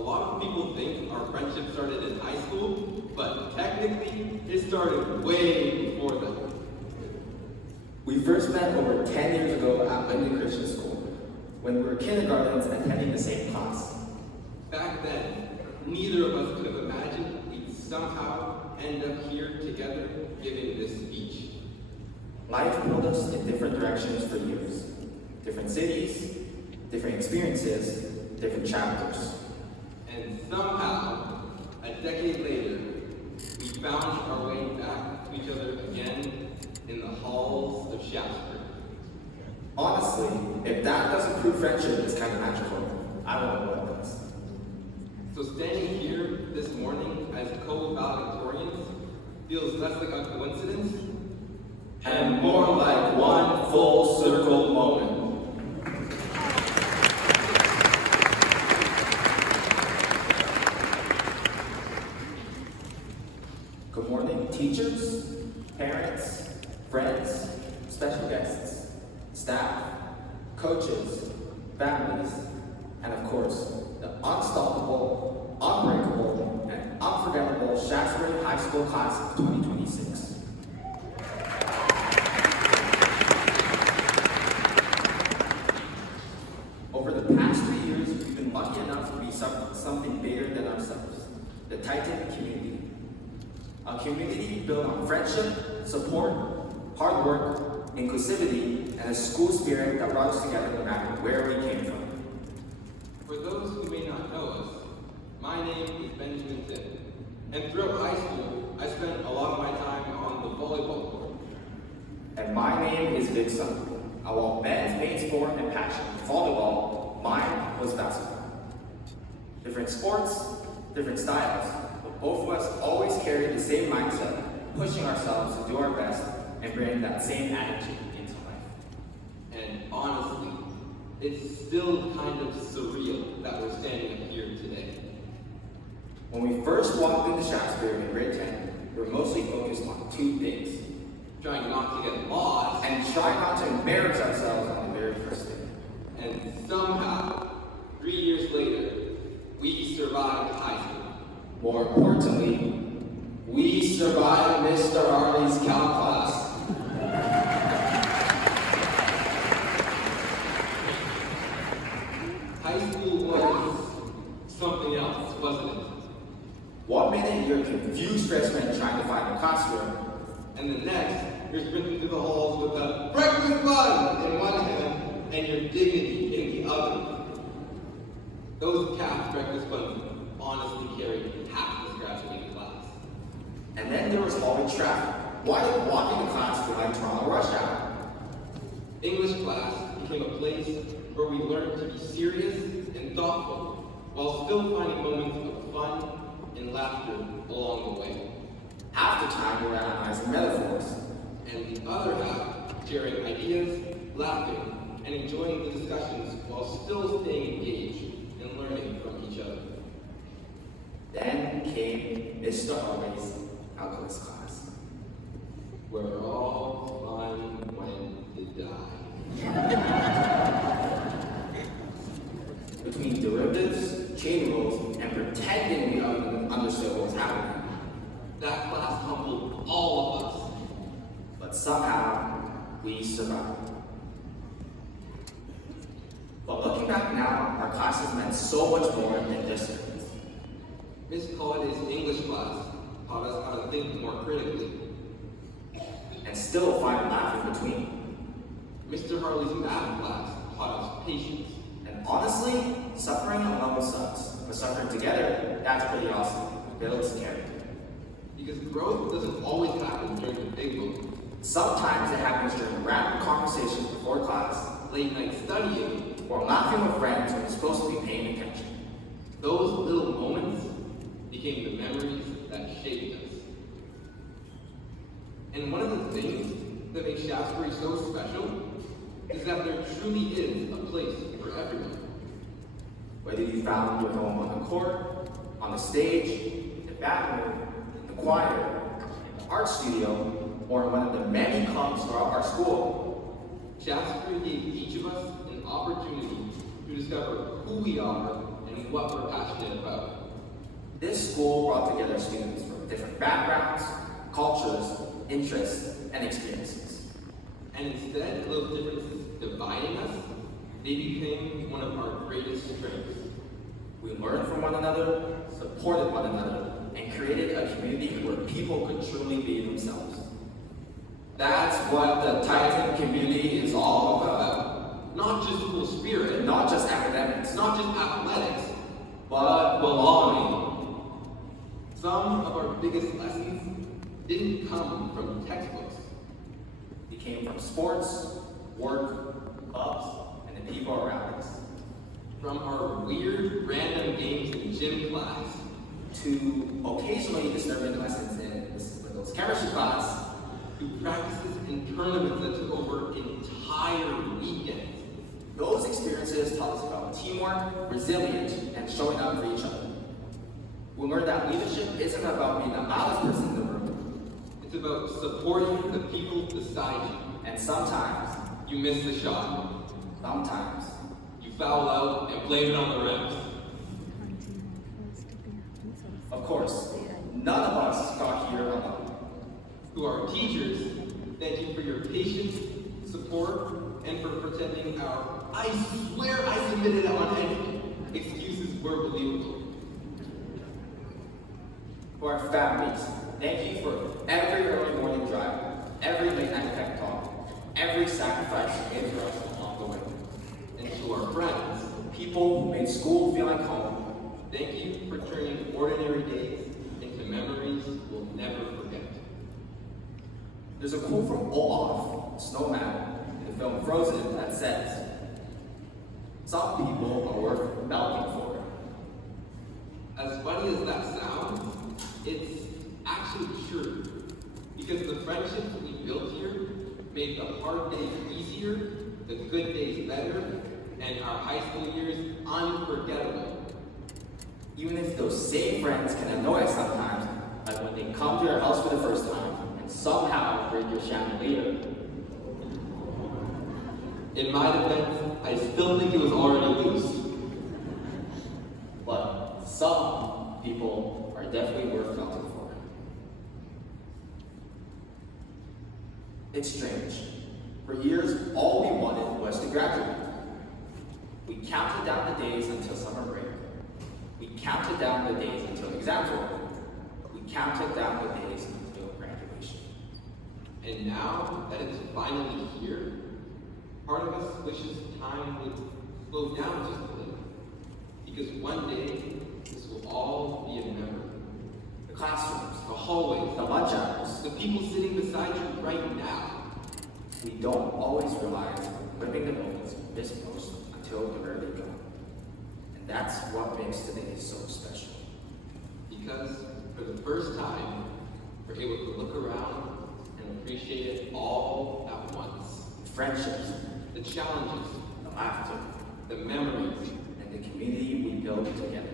lot of people think our friendship started in high school, but technically, it started way before that. We first met over 10 years ago at Linden Christian School, when we were kindergartens attending the same class. Back then, neither of us could have imagined we'd somehow end up here together giving this speech. Life pulled us in different directions for years. Different cities, different experiences, different chapters. And somehow, a decade later, we found our way back to each other again in the halls of Shaftesbury. Honestly, if that doesn't prove friendship is kind of magical, I don't know what does. So standing here this morning as co-valedictorians feels less like a coincidence And more like one full circle moment. Good morning, teachers, parents, friends, special guests, staff, coaches, families, and of course, the unstoppable, unbreakable, and unforgettable Shaftesbury High School class of 2026. Over the past 3 years, we've been lucky enough to be something bigger than ourselves, the Titan community. A community built on friendship, support, hard work, inclusivity, and a school spirit that brought us together no matter where we came from. For those who may not know us, my name is Benjamin Tim, and throughout high school, I spent a lot of my time on the volleyball court. And my name is Vic Sun. While Ben's main sport and passion was volleyball, mine was basketball. Different sports, different styles, but both of us always carried the same mindset, pushing ourselves to do our best and bring that same attitude into life. And honestly, it's still kind of surreal that we're standing up here today. When we first walked into Shaftesbury in grade 10, we were mostly focused on two things. Trying not to get lost, And try not to embarrass ourselves on the very first day. and somehow, 3 years later, we survived high school. More importantly, we survived Mr. Harley's calc class. High school was something else, wasn't it? 1 minute you're a confused freshman trying to find a classroom, And the next, you're sprinting through the halls with a breakfast bun in one hand and your dignity in the other. Those calf breakfast buns honestly carried half the graduating class. and then there was always traffic. Why did walking to class feel like Toronto rush hour? English class became a place where we learned to be serious and thoughtful while still finding moments of fun and laughter along the way. Half the time we were analyzing metaphors, And the other half sharing ideas, laughing, and enjoying the discussions while still staying engaged and learning from each other. Then came Mr. Harley's calculus class. Where all fun went to die. Between derivatives, chain rules, and pretending we understood what was happening. That class humbled all of us. But somehow, we survived. But looking back now, our classes meant so much more than distance. Miss Colliday's English class taught us how to think more critically. And still find laugh in between. Mr. Harley's math class taught us patience. And honestly, suffering alone sucks. But suffering together, that's pretty awesome. It builds character. Because growth doesn't always happen during the big moments. Sometimes it happens during random conversations before class, Late night studying, or laughing with friends when you're supposed to be paying attention. those little moments became the memories that shaped us. And one of the things that makes Shaftesbury so special is that there truly is a place for everyone. Whether you found your home on the court, on the stage, the bathroom, the choir, the art studio, or in one of the many clubs throughout our school, Shaftesbury gave each of us an opportunity to discover who we are and what we're passionate about. This school brought together students from different backgrounds, cultures, interests, and experiences. And instead of those differences dividing us, they became one of our greatest strengths. We learned from one another, supported one another, and created a community where people could truly be themselves. That's what the Titan community is all about. Not just school spirit, Not just academics, not just athletics, but belonging. some of our biggest lessons didn't come from textbooks. It came from sports, work, clubs, and the people around us. From our weird, random games in gym class, To occasionally disturbing lessons in Mrs. Little's chemistry class, to practices and tournaments that took over entire weekends. those experiences taught us about teamwork, resilience, and showing up for each other. We learned that leadership isn't about being the loudest person in the room, It's about supporting the people beside you. and sometimes, You miss the shot, sometimes, you foul out and blame it on the refs. of course, none of us got here alone. To our teachers, thank you for your patience, support, and for pretending our "I swear I submitted it on anything" excuses were believable. To our families, thank you for every early morning drive, every late night pep talk, every sacrifice you made for us along the way. And to our friends, People who made school feel like home. thank you for turning ordinary days into memories we'll never forget. There's a quote from Olaf, the snowman, in the film Frozen that says, "Some people are worth melting for." As funny as that sounds, it's actually true. Because the friendships we built here made the hard days easier, the good days better, and our high school years unforgettable. Even if those same friends can annoy us sometimes, like when they come to your house for the first time and somehow break your chandelier. In my defense, I still think it was already loose. But some people are definitely worth melting for. It's strange. For years, all we wanted was to graduate. We counted down the days until summer break. We counted down the days until exams were over. We counted down the days until graduation. And now that it's finally here, part of us wishes time would slow down just a little. Because one day, this will all be a memory. The classrooms, The hallways, the lunch hours, the people sitting beside you right now. we don't always realize we're living the moments we miss most until they're ready to go. And that's what makes today so special. Because for the first time, we're able to look around and appreciate it all at once. Friendships, The challenges, the laughter, the memories, and the community we build together.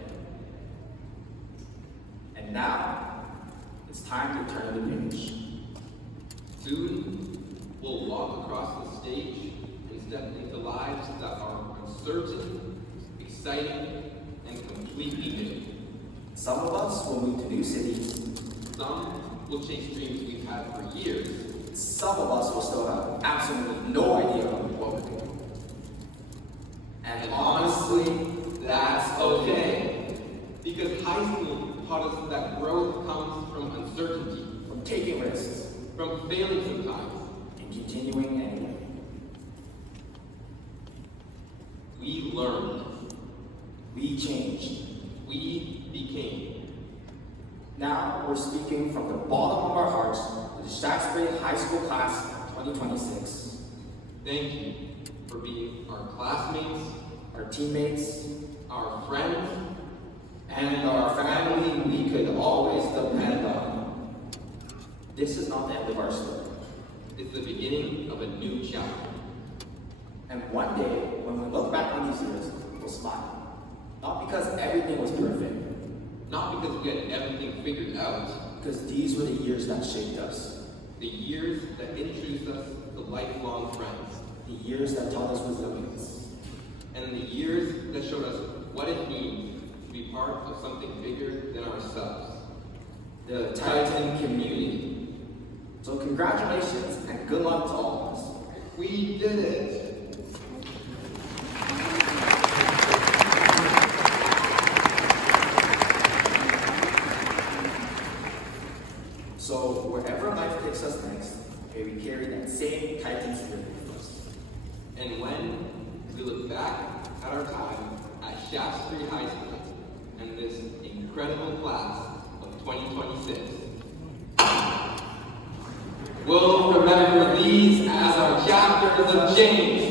And now, it's time to turn the page. soon we'll walk across the stage and step into lives that are uncertain, exciting, and completely new. Some of us will move to new cities. Some will chase dreams we've had for years. Some of us will still have absolutely no idea what we're doing. And honestly, that's okay. Because high school taught us that growth comes from uncertainty, From taking risks from failing sometimes. and continuing anyway. We learned. We changed. We became. Now we're speaking from the bottom of our hearts to the Shaftesbury High School Class 2026. Thank you for being our classmates, Our teammates, our friends, and our family we could always depend on. This is not the end of our story. it's the beginning of a new chapter. And one day, when we look back on these years, we'll smile. Not because everything was perfect, Not because we had everything figured out, because these were the years that shaped us. the years that introduced us to lifelong friends, The years that taught us resilience. and the years that showed us what it means be part of something bigger than ourselves. The Titan community. So congratulations and good luck to all of us. We did it! So wherever life takes us next, may we carry that same Titan spirit with us. And when we look back at our time at Shaftesbury High School and this incredible class of 2026, we'll remember these as our chapters of change.